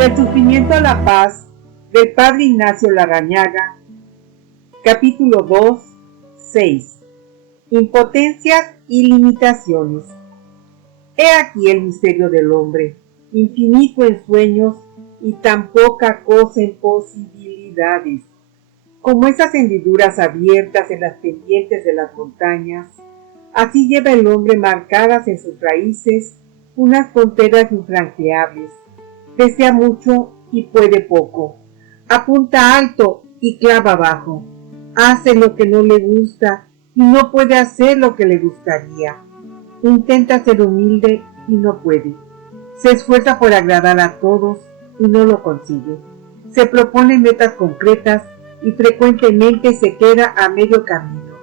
Del sufrimiento a la paz, del padre Ignacio Larrañaga, capítulo 2, 6. Impotencias y limitaciones. He aquí el misterio del hombre, infinito en sueños y tan poca cosa en posibilidades. Como esas hendiduras abiertas en las pendientes de las montañas, así lleva el hombre marcadas en sus raíces unas fronteras infranqueables. Desea mucho y puede poco. Apunta alto y clava bajo. Hace lo que no le gusta y no puede hacer lo que le gustaría. Intenta ser humilde y no puede. Se esfuerza por agradar a todos y no lo consigue. Se propone metas concretas y frecuentemente se queda a medio camino.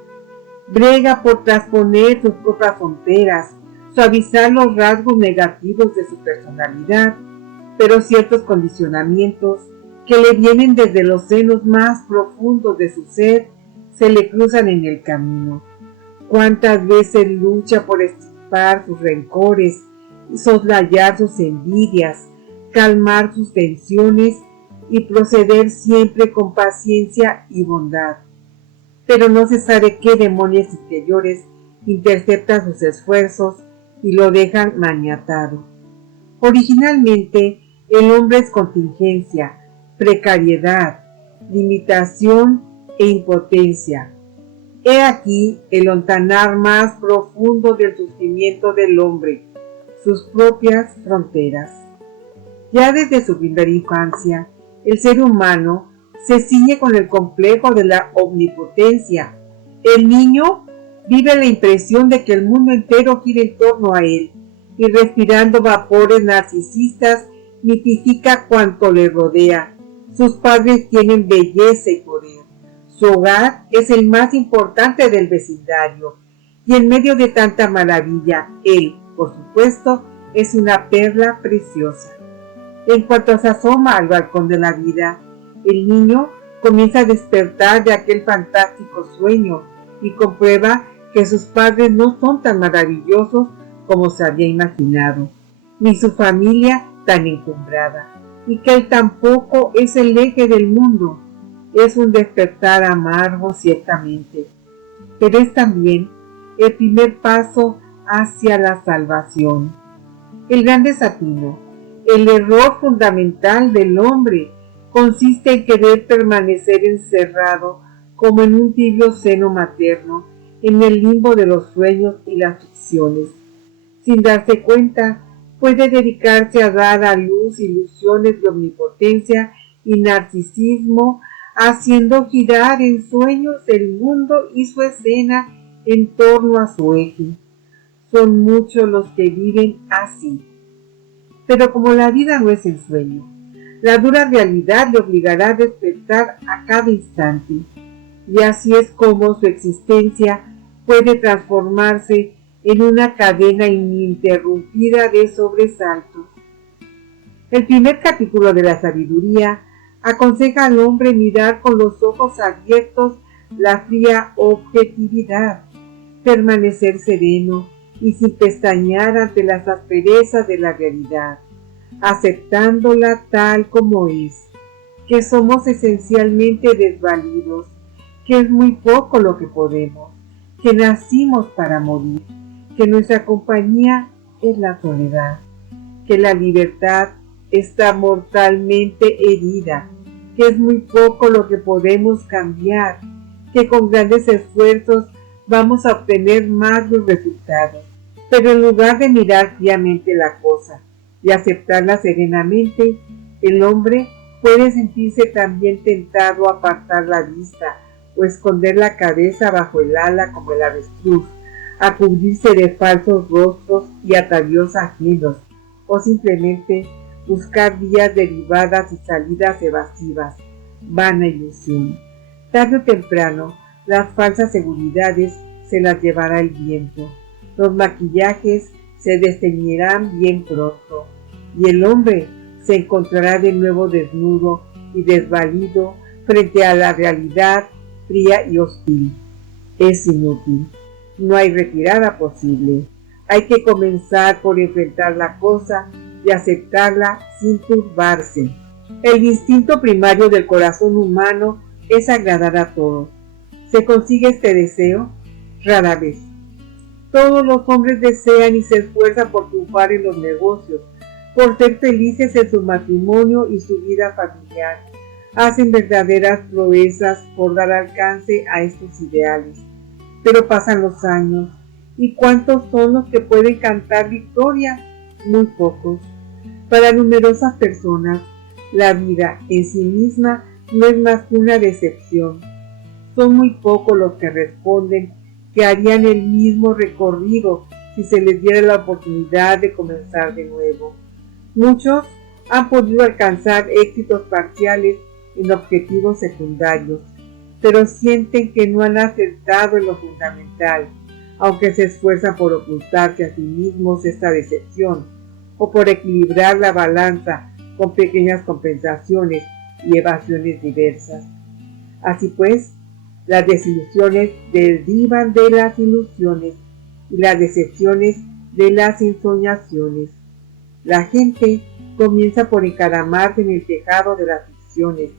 Brega por trasponer sus propias fronteras, suavizar los rasgos negativos de su personalidad, pero ciertos condicionamientos que le vienen desde los senos más profundos de su ser se le cruzan en el camino. ¿Cuántas veces lucha por extirpar sus rencores, soslayar sus envidias, calmar sus tensiones y proceder siempre con paciencia y bondad? Pero no se sabe qué demonios interiores interceptan sus esfuerzos y lo dejan maniatado. Originalmente, el hombre es contingencia, precariedad, limitación e impotencia. He aquí el hontanar más profundo del sufrimiento del hombre, sus propias fronteras. Ya desde su primera infancia, el ser humano se ciñe con el complejo de la omnipotencia. El niño vive la impresión de que el mundo entero gira en torno a él, y respirando vapores narcisistas mitifica cuanto le rodea. Sus padres tienen belleza y poder. Su hogar es el más importante del vecindario, y en medio de tanta maravilla, él, por supuesto, es una perla preciosa. En cuanto se asoma al balcón de la vida, el niño comienza a despertar de aquel fantástico sueño y comprueba que sus padres no son tan maravillosos como se había imaginado, ni su familia tan encumbrada, y que él tampoco es el eje del mundo. Es un despertar amargo ciertamente, pero es también el primer paso hacia la salvación. El gran desatino, el error fundamental del hombre, consiste en querer permanecer encerrado como en un tibio seno materno, en el limbo de los sueños y las ficciones. Sin darse cuenta, puede dedicarse a dar a luz ilusiones de omnipotencia y narcisismo, haciendo girar en sueños el mundo y su escena en torno a su eje. Son muchos los que viven así. Pero como la vida no es ensueño, la dura realidad le obligará a despertar a cada instante, y así es como su existencia puede transformarse en una cadena ininterrumpida de sobresaltos. El primer capítulo de la sabiduría aconseja al hombre mirar con los ojos abiertos la fría objetividad, permanecer sereno y sin pestañear ante las asperezas de la realidad, aceptándola tal como es, que somos esencialmente desvalidos, que es muy poco lo que podemos, que nacimos para morir, que nuestra compañía es la soledad, que la libertad está mortalmente herida, que es muy poco lo que podemos cambiar, que con grandes esfuerzos vamos a obtener más los resultados. Pero en lugar de mirar fríamente la cosa y aceptarla serenamente, el hombre puede sentirse también tentado a apartar la vista o esconder la cabeza bajo el ala como el avestruz, a cubrirse de falsos rostros y atavíos ajenos, o simplemente buscar vías derivadas y salidas evasivas, vana ilusión. Tarde o temprano, las falsas seguridades se las llevará el viento, los maquillajes se desteñirán bien pronto, y el hombre se encontrará de nuevo desnudo y desvalido frente a la realidad fría y hostil. Es inútil. No hay retirada posible. Hay que comenzar por enfrentar la cosa y aceptarla sin turbarse. El instinto primario del corazón humano es agradar a todos. ¿Se consigue este deseo? Rara vez. Todos los hombres desean y se esfuerzan por triunfar en los negocios, por ser felices en su matrimonio y su vida familiar. Hacen verdaderas proezas por dar alcance a estos ideales. Pero pasan los años, ¿y cuántos son los que pueden cantar victoria? Muy pocos. Para numerosas personas, la vida en sí misma no es más que una decepción. Son muy pocos los que responden que harían el mismo recorrido si se les diera la oportunidad de comenzar de nuevo. Muchos han podido alcanzar éxitos parciales en objetivos secundarios, pero sienten que no han acertado en lo fundamental, aunque se esfuerzan por ocultarse a sí mismos esta decepción o por equilibrar la balanza con pequeñas compensaciones y evasiones diversas. Así pues, las desilusiones derivan de las ilusiones y las decepciones de las ensoñaciones. La gente comienza por encaramarse en el tejado de las ficciones,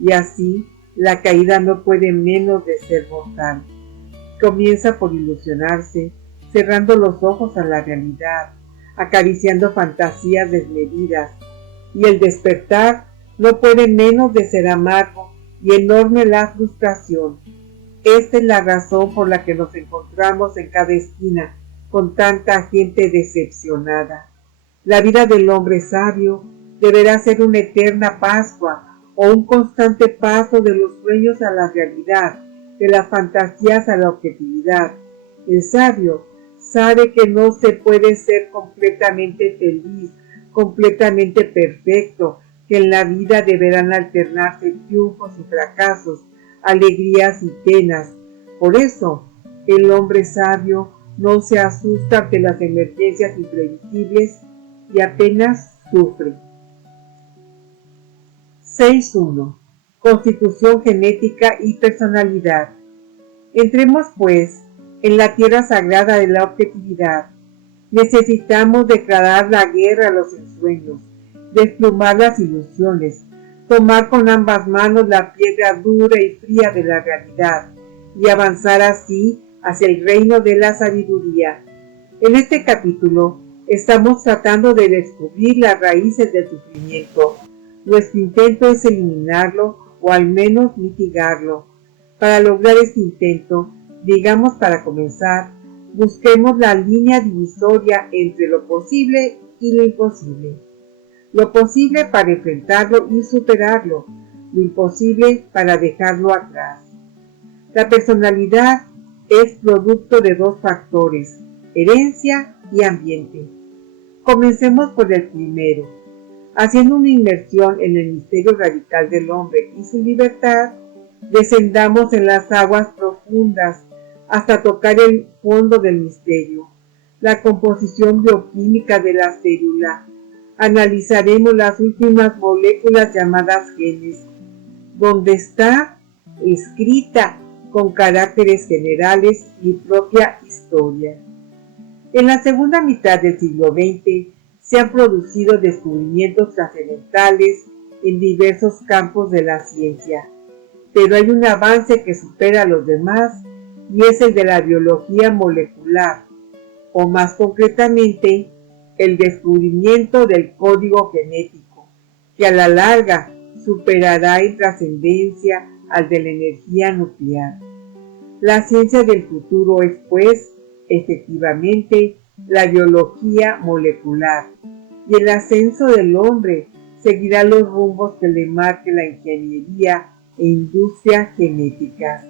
y así la caída no puede menos de ser mortal. Comienza por ilusionarse, cerrando los ojos a la realidad, acariciando fantasías desmedidas, y el despertar no puede menos de ser amargo y enorme la frustración. Esta es la razón por la que nos encontramos en cada esquina con tanta gente decepcionada. La vida del hombre sabio deberá ser una eterna Pascua o un constante paso de los sueños a la realidad, de las fantasías a la objetividad. El sabio sabe que no se puede ser completamente feliz, completamente perfecto, que en la vida deberán alternarse triunfos y fracasos, alegrías y penas. Por eso, el hombre sabio no se asusta ante las emergencias imprevisibles y apenas sufre. 6.1. Constitución genética y personalidad. Entremos, pues, en la tierra sagrada de la objetividad. Necesitamos declarar la guerra a los ensueños, desplumar las ilusiones, tomar con ambas manos la piedra dura y fría de la realidad y avanzar así hacia el reino de la sabiduría. En este capítulo estamos tratando de descubrir las raíces del sufrimiento. Nuestro intento es eliminarlo o al menos mitigarlo. Para lograr este intento, digamos para comenzar, busquemos la línea divisoria entre lo posible y lo imposible. Lo posible para enfrentarlo y superarlo, lo imposible para dejarlo atrás. La personalidad es producto de dos factores, herencia y ambiente. Comencemos por el primero. Haciendo una inmersión en el misterio radical del hombre y su libertad, descendamos en las aguas profundas hasta tocar el fondo del misterio, la composición bioquímica de la célula. Analizaremos las últimas moléculas llamadas genes, donde está escrita con caracteres generales mi propia historia. En la segunda mitad del siglo XX se han producido descubrimientos trascendentales en diversos campos de la ciencia, pero hay un avance que supera a los demás y es el de la biología molecular, o más concretamente, el descubrimiento del código genético, que a la larga superará en trascendencia al de la energía nuclear. La ciencia del futuro es, pues, efectivamente, la biología molecular, y el ascenso del hombre seguirá los rumbos que le marque la ingeniería e industria genéticas.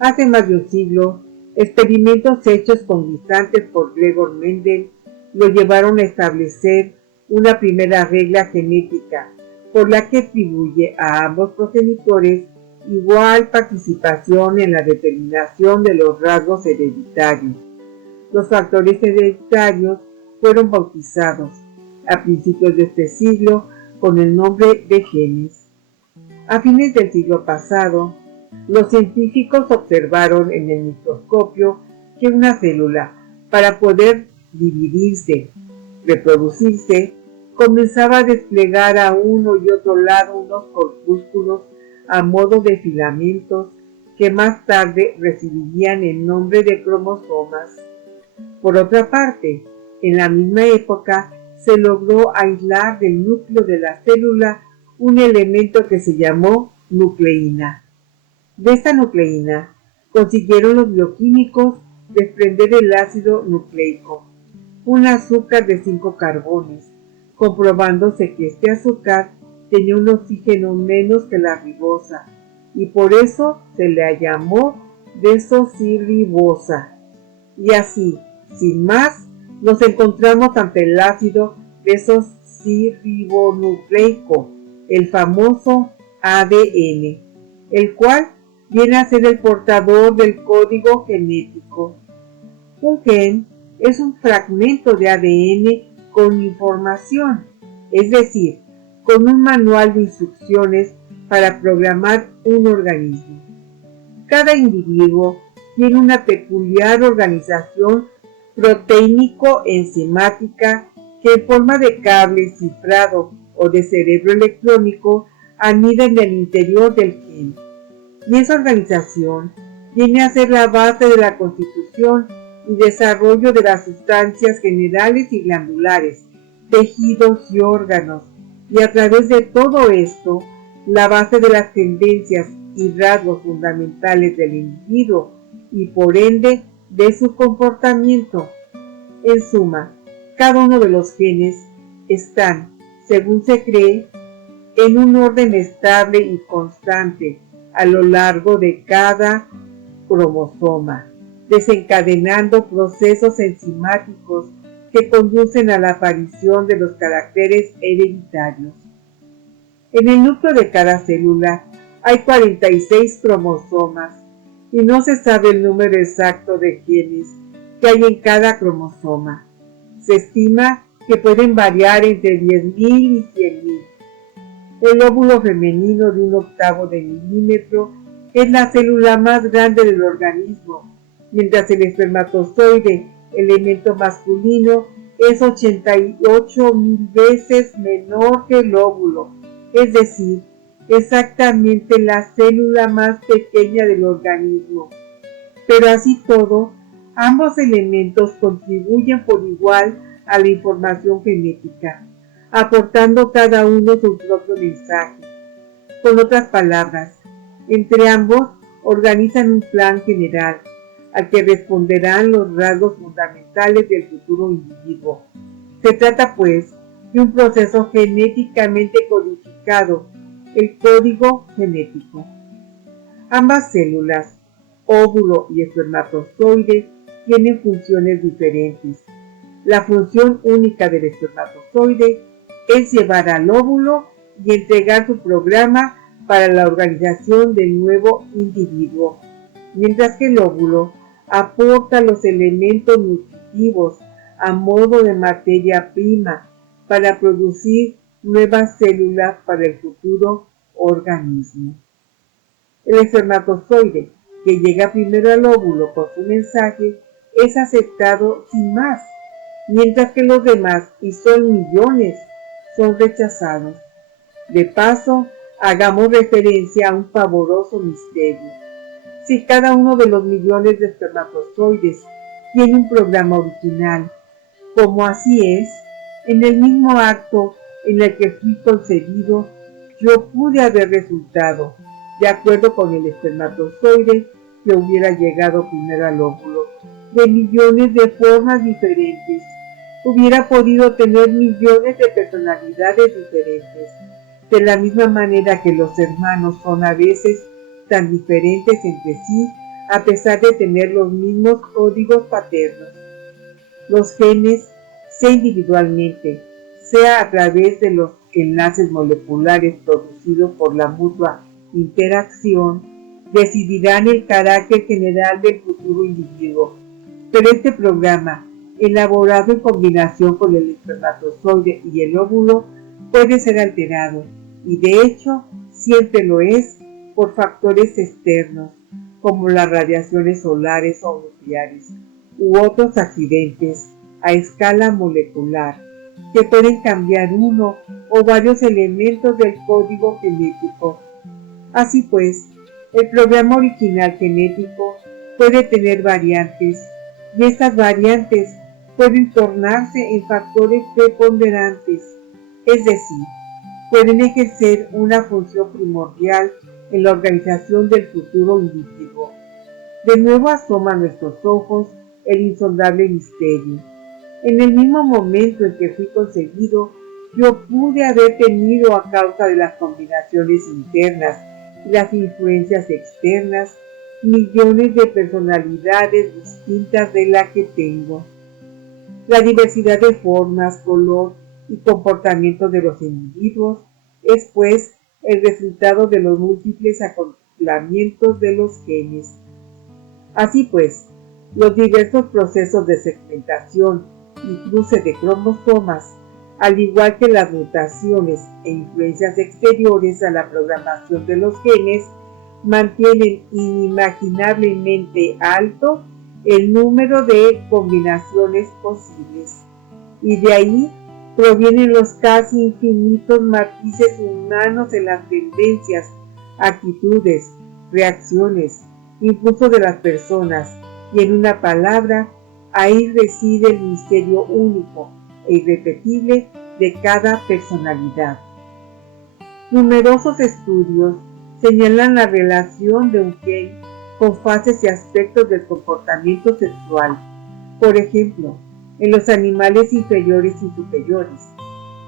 Hace más de un siglo, experimentos hechos con guisantes por Gregor Mendel lo llevaron a establecer una primera regla genética, por la que atribuye a ambos progenitores igual participación en la determinación de los rasgos hereditarios. Los factores hereditarios fueron bautizados a principios de este siglo con el nombre de genes. A fines del siglo pasado, los científicos observaron en el microscopio que una célula, para poder dividirse, reproducirse, comenzaba a desplegar a uno y otro lado unos corpúsculos a modo de filamentos que más tarde recibirían el nombre de cromosomas. Por otra parte, en la misma época se logró aislar del núcleo de la célula un elemento que se llamó nucleína. De esta nucleína consiguieron los bioquímicos desprender el ácido nucleico, un azúcar de 5 carbones, comprobándose que este azúcar tenía un oxígeno menos que la ribosa, y por eso se le llamó desoxirribosa. Y así, sin más, nos encontramos ante el ácido desoxirribonucleico, el famoso ADN, el cual viene a ser el portador del código genético. Un gen es un fragmento de ADN con información, es decir, con un manual de instrucciones para programar un organismo. Cada individuo tiene una peculiar organización proteínico-enzimática que en forma de cable cifrado o de cerebro electrónico anida en el interior del gen. Y esa organización viene a ser la base de la constitución y desarrollo de las sustancias generales y glandulares, tejidos y órganos, y a través de todo esto, la base de las tendencias y rasgos fundamentales del individuo y por ende de su comportamiento. En suma, cada uno de los genes están, según se cree, en un orden estable y constante a lo largo de cada cromosoma, desencadenando procesos enzimáticos que conducen a la aparición de los caracteres hereditarios. En el núcleo de cada célula hay 46 cromosomas y no se sabe el número exacto de genes que hay en cada cromosoma. Se estima que pueden variar entre 10.000 y 100.000. El óvulo femenino de 1/8 de milímetro es la célula más grande del organismo, mientras el espermatozoide, elemento masculino, es 88.000 veces menor que el óvulo, es decir, exactamente la célula más pequeña del organismo. Pero así todo, ambos elementos contribuyen por igual a la información genética, aportando cada uno su propio mensaje. Con otras palabras, entre ambos organizan un plan general, al que responderán los rasgos fundamentales del futuro individuo. Se trata, pues, de un proceso genéticamente codificado, el código genético. Ambas células, óvulo y espermatozoide, tienen funciones diferentes. La función única del espermatozoide es llevar al óvulo y entregar su programa para la organización del nuevo individuo, mientras que el óvulo aporta los elementos nutritivos a modo de materia prima para producir nuevas células para el futuro organismo. El espermatozoide, que llega primero al óvulo con su mensaje, es aceptado sin más, mientras que los demás, y son millones, son rechazados. De paso, hagamos referencia a un pavoroso misterio. Si cada uno de los millones de espermatozoides tiene un programa original, como así es, en el mismo acto en el que fui concebido, yo pude haber resultado, de acuerdo con el espermatozoide que hubiera llegado primero al óvulo, de millones de formas diferentes. Hubiera podido tener millones de personalidades diferentes, de la misma manera que los hermanos son a veces tan diferentes entre sí, a pesar de tener los mismos códigos paternos. Los genes, sea individualmente, sea a través de los enlaces moleculares producidos por la mutua interacción, decidirán el carácter general del futuro individuo. Pero este programa, elaborado en combinación con el espermatozoide y el óvulo, puede ser alterado, y de hecho siempre lo es, por factores externos, como las radiaciones solares o nucleares, u otros accidentes a escala molecular. que pueden cambiar uno o varios elementos del código genético. Así pues, el programa original genético puede tener variantes, y estas variantes pueden tornarse en factores preponderantes, es decir, pueden ejercer una función primordial en la organización del futuro individuo. De nuevo asoma a nuestros ojos el insondable misterio. En el mismo momento en que fui concebido, yo pude haber tenido, a causa de las combinaciones internas y las influencias externas, millones de personalidades distintas de la que tengo. La diversidad de formas, color y comportamiento de los individuos es, pues, el resultado de los múltiples acoplamientos de los genes. Así pues, los diversos procesos de segmentación y cruce de cromosomas, al igual que las mutaciones e influencias exteriores a la programación de los genes, mantienen inimaginablemente alto el número de combinaciones posibles, y de ahí provienen los casi infinitos matices humanos en las tendencias, actitudes, reacciones, impulsos de las personas, y en una palabra, ahí reside el misterio único e irrepetible de cada personalidad. Numerosos estudios señalan la relación de un gen con fases y aspectos del comportamiento sexual. Por ejemplo, en los animales inferiores y superiores,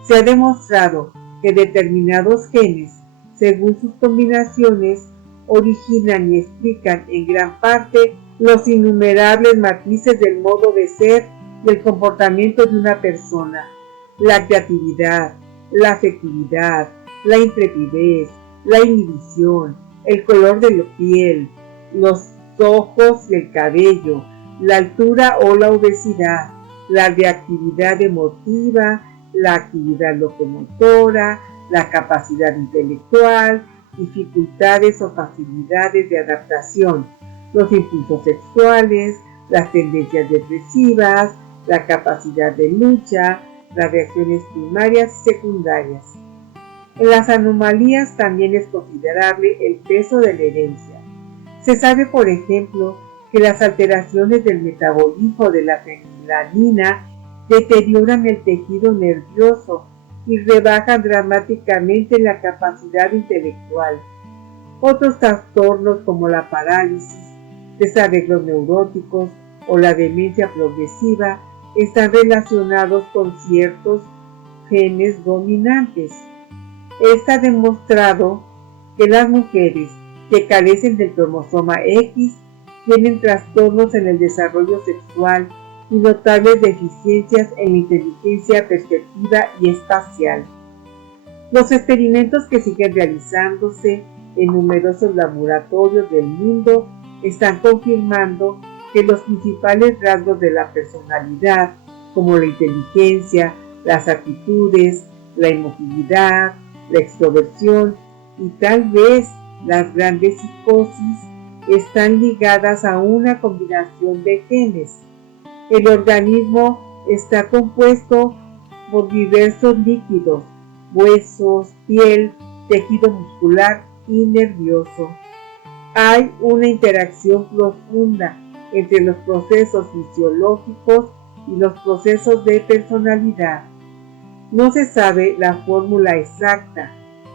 se ha demostrado que determinados genes, según sus combinaciones, originan y explican en gran parte los innumerables matices del modo de ser y el comportamiento de una persona, la creatividad, la afectividad, la intrepidez, la inhibición, el color de la piel, los ojos y el cabello, la altura o la obesidad, la reactividad emotiva, la actividad locomotora, la capacidad intelectual, dificultades o facilidades de adaptación, los impulsos sexuales, las tendencias depresivas, la capacidad de lucha, las reacciones primarias y secundarias. En las anomalías también es considerable el peso de la herencia. Se sabe, por ejemplo, que las alteraciones del metabolismo de la fenilanina deterioran el tejido nervioso y rebajan dramáticamente la capacidad intelectual. Otros trastornos como la parálisis, desarreglos neuróticos o la demencia progresiva están relacionados con ciertos genes dominantes. Está demostrado que las mujeres que carecen del cromosoma X tienen trastornos en el desarrollo sexual y notables deficiencias en la inteligencia perceptiva y espacial. Los experimentos que siguen realizándose en numerosos laboratorios del mundo están confirmando que los principales rasgos de la personalidad, como la inteligencia, las actitudes, la emotividad, la extroversión y tal vez las grandes psicosis, están ligadas a una combinación de genes. El organismo está compuesto por diversos líquidos, huesos, piel, tejido muscular y nervioso. Hay una interacción profunda entre los procesos fisiológicos y los procesos de personalidad. No se sabe la fórmula exacta,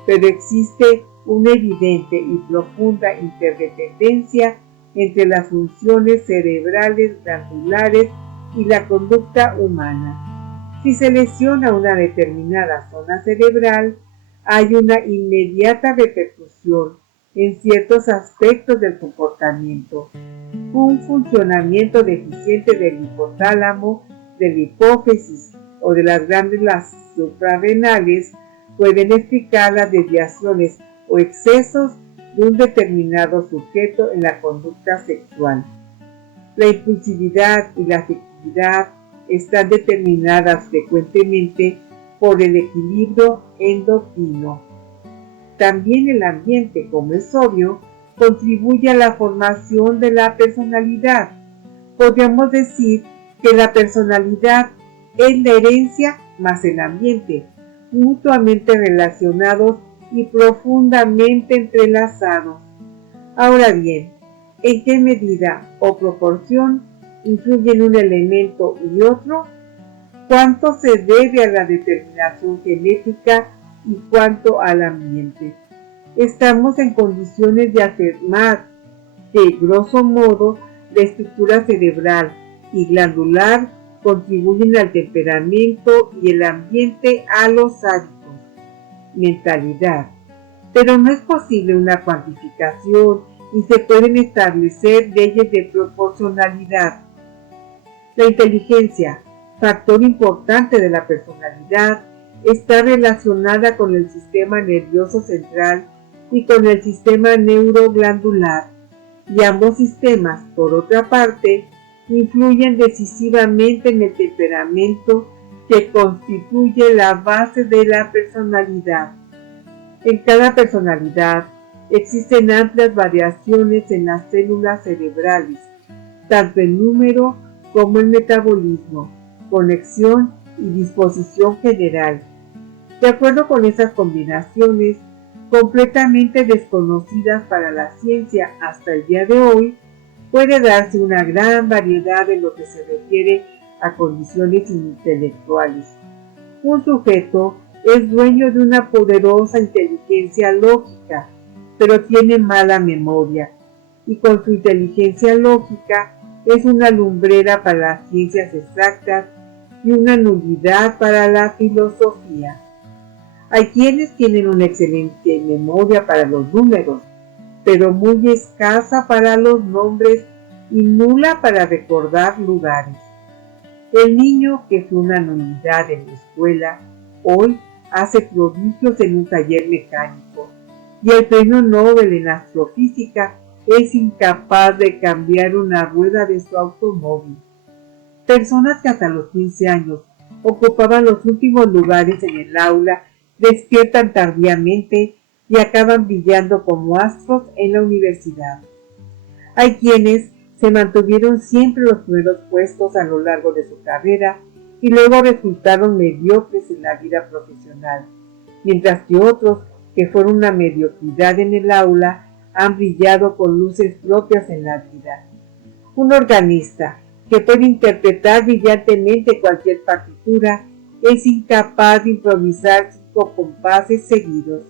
pero existe una evidente y profunda interdependencia entre las funciones cerebrales, glandulares y la conducta humana. Si se lesiona una determinada zona cerebral, hay una inmediata repercusión en ciertos aspectos del comportamiento. Un funcionamiento deficiente del hipotálamo, de la hipófisis o de las glándulas suprarrenales pueden explicar las desviaciones o excesos de un determinado sujeto en la conducta sexual. La impulsividad y la afectividad están determinadas frecuentemente por el equilibrio endocrino. También el ambiente, como es obvio, contribuye a la formación de la personalidad. Podríamos decir que la personalidad es la herencia más el ambiente, mutuamente relacionados y profundamente entrelazados. Ahora bien, ¿en qué medida o proporción influyen un elemento y otro? ¿Cuánto se debe a la determinación genética y cuánto al ambiente? Estamos en condiciones de afirmar que, grosso modo, la estructura cerebral y glandular contribuyen al temperamento y el ambiente a los hábitos. Mentalidad. Pero no es posible una cuantificación y se pueden establecer leyes de proporcionalidad. La inteligencia, factor importante de la personalidad, está relacionada con el sistema nervioso central y con el sistema neuroglandular, y ambos sistemas, por otra parte, influyen decisivamente en el temperamento que constituye la base de la personalidad. En cada personalidad existen amplias variaciones en las células cerebrales, tanto en número como en metabolismo, conexión y disposición general. De acuerdo con esas combinaciones, completamente desconocidas para la ciencia hasta el día de hoy, puede darse una gran variedad en lo que se refiere a condiciones intelectuales. Un sujeto es dueño de una poderosa inteligencia lógica, pero tiene mala memoria, y con su inteligencia lógica es una lumbrera para las ciencias exactas y una nulidad para la filosofía. Hay quienes tienen una excelente memoria para los números, pero muy escasa para los nombres y nula para recordar lugares. El niño que fue una nulidad en la escuela, hoy hace prodigios en un taller mecánico, y el premio Nobel en astrofísica es incapaz de cambiar una rueda de su automóvil. Personas que hasta los 15 años ocupaban los últimos lugares en el aula despiertan tardíamente y acaban brillando como astros en la universidad. Hay quienes se mantuvieron siempre los primeros puestos a lo largo de su carrera y luego resultaron mediocres en la vida profesional, mientras que otros que fueron una mediocridad en el aula han brillado con luces propias en la vida. Un organista que puede interpretar brillantemente cualquier partitura es incapaz de improvisar 5 compases seguidos.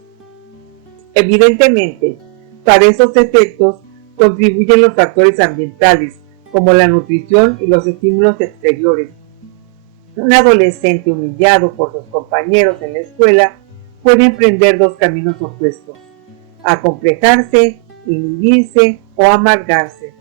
Evidentemente, para esos efectos contribuyen los factores ambientales, como la nutrición y los estímulos exteriores. Un adolescente humillado por sus compañeros en la escuela puede emprender 2 caminos opuestos: acomplejarse, inhibirse o amargarse,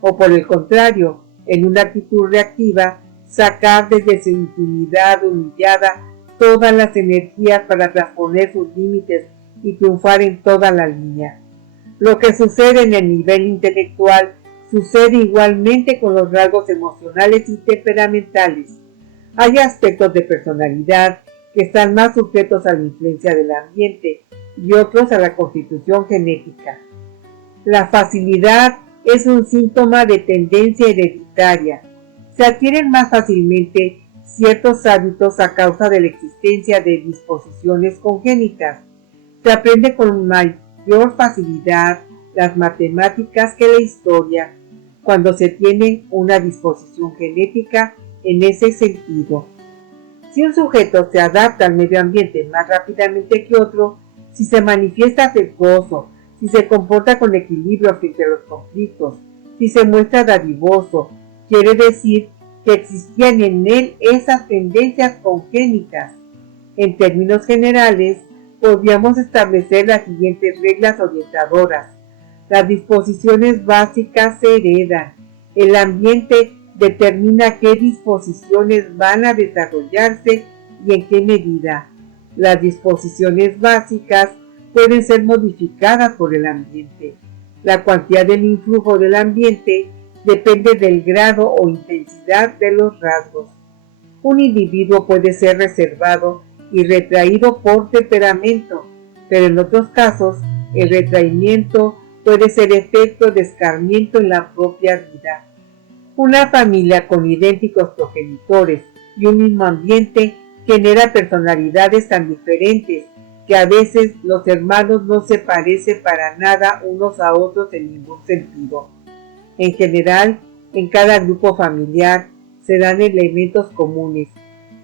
o por el contrario, en una actitud reactiva, sacar desde su intimidad humillada todas las energías para trasponer sus límites y triunfar en toda la línea. Lo que sucede en el nivel intelectual sucede igualmente con los rasgos emocionales y temperamentales. Hay aspectos de personalidad que están más sujetos a la influencia del ambiente y otros a la constitución genética. La facilidad es un síntoma de tendencia hereditaria. Se adquieren más fácilmente ciertos hábitos a causa de la existencia de disposiciones congénitas. Se aprende con mayor facilidad las matemáticas que la historia, cuando se tiene una disposición genética en ese sentido. Si un sujeto se adapta al medio ambiente más rápidamente que otro, si se manifiesta afectuoso, si se comporta con equilibrio frente a los conflictos, si se muestra dadivoso, quiere decir que existían en él esas tendencias congénitas. En términos generales, podríamos establecer las siguientes reglas orientadoras. Las disposiciones básicas se heredan. El ambiente determina qué disposiciones van a desarrollarse y en qué medida. Las disposiciones básicas pueden ser modificadas por el ambiente. La cuantía del influjo del ambiente depende del grado o intensidad de los rasgos. Un individuo puede ser reservado y retraído por temperamento, pero en otros casos el retraimiento puede ser efecto de escarmiento en la propia vida. Una familia con idénticos progenitores y un mismo ambiente Genera personalidades tan diferentes que a veces los hermanos no se parecen para nada unos a otros en ningún sentido. En general, en cada grupo familiar se dan elementos comunes.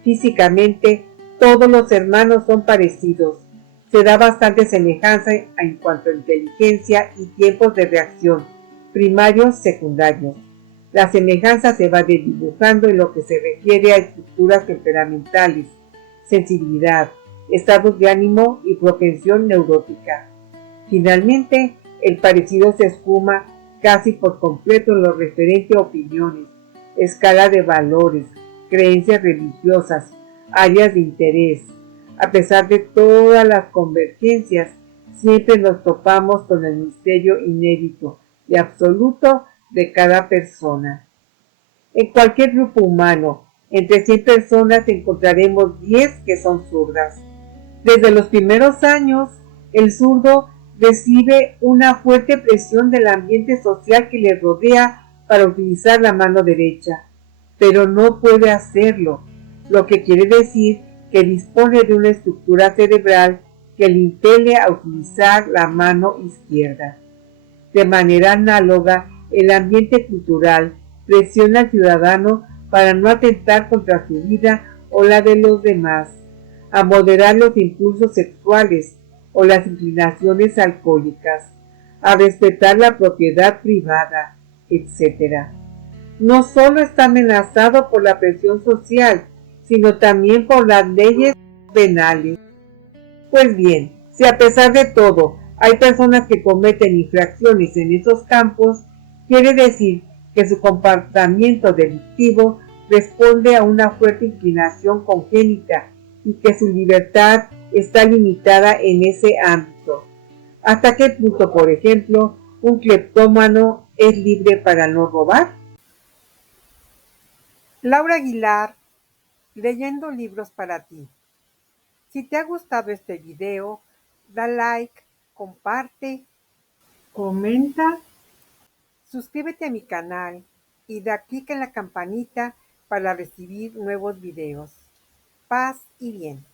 Físicamente, todos los hermanos son parecidos. Se da bastante semejanza en cuanto a inteligencia y tiempos de reacción, primarios, secundarios. La semejanza se va desdibujando en lo que se refiere a estructuras temperamentales, sensibilidad, estados de ánimo y propensión neurótica. Finalmente, el parecido se esfuma casi por completo en lo referente a opiniones, escala de valores, creencias religiosas, áreas de interés. A pesar de todas las convergencias, siempre nos topamos con el misterio inédito y absoluto de cada persona. En cualquier grupo humano, entre 100 personas encontraremos 10 que son zurdas. Desde los primeros años, el zurdo recibe una fuerte presión del ambiente social que le rodea para utilizar la mano derecha, pero no puede hacerlo, lo que quiere decir que dispone de una estructura cerebral que le impele a utilizar la mano izquierda. De manera análoga, el ambiente cultural presiona al ciudadano para no atentar contra su vida o la de los demás, a moderar los impulsos sexuales o las inclinaciones alcohólicas, a respetar la propiedad privada, etc. No solo está amenazado por la presión social, sino también por las leyes penales. Pues bien, si a pesar de todo hay personas que cometen infracciones en esos campos, quiere decir que su comportamiento delictivo responde a una fuerte inclinación congénita y que su libertad está limitada en ese ámbito. ¿Hasta qué punto, por ejemplo, un cleptómano es libre para no robar? Laura Aguilar, leyendo libros para ti. Si te ha gustado este video, da like, comparte, comenta, suscríbete a mi canal y da clic en la campanita para recibir nuevos videos. Paz y bien.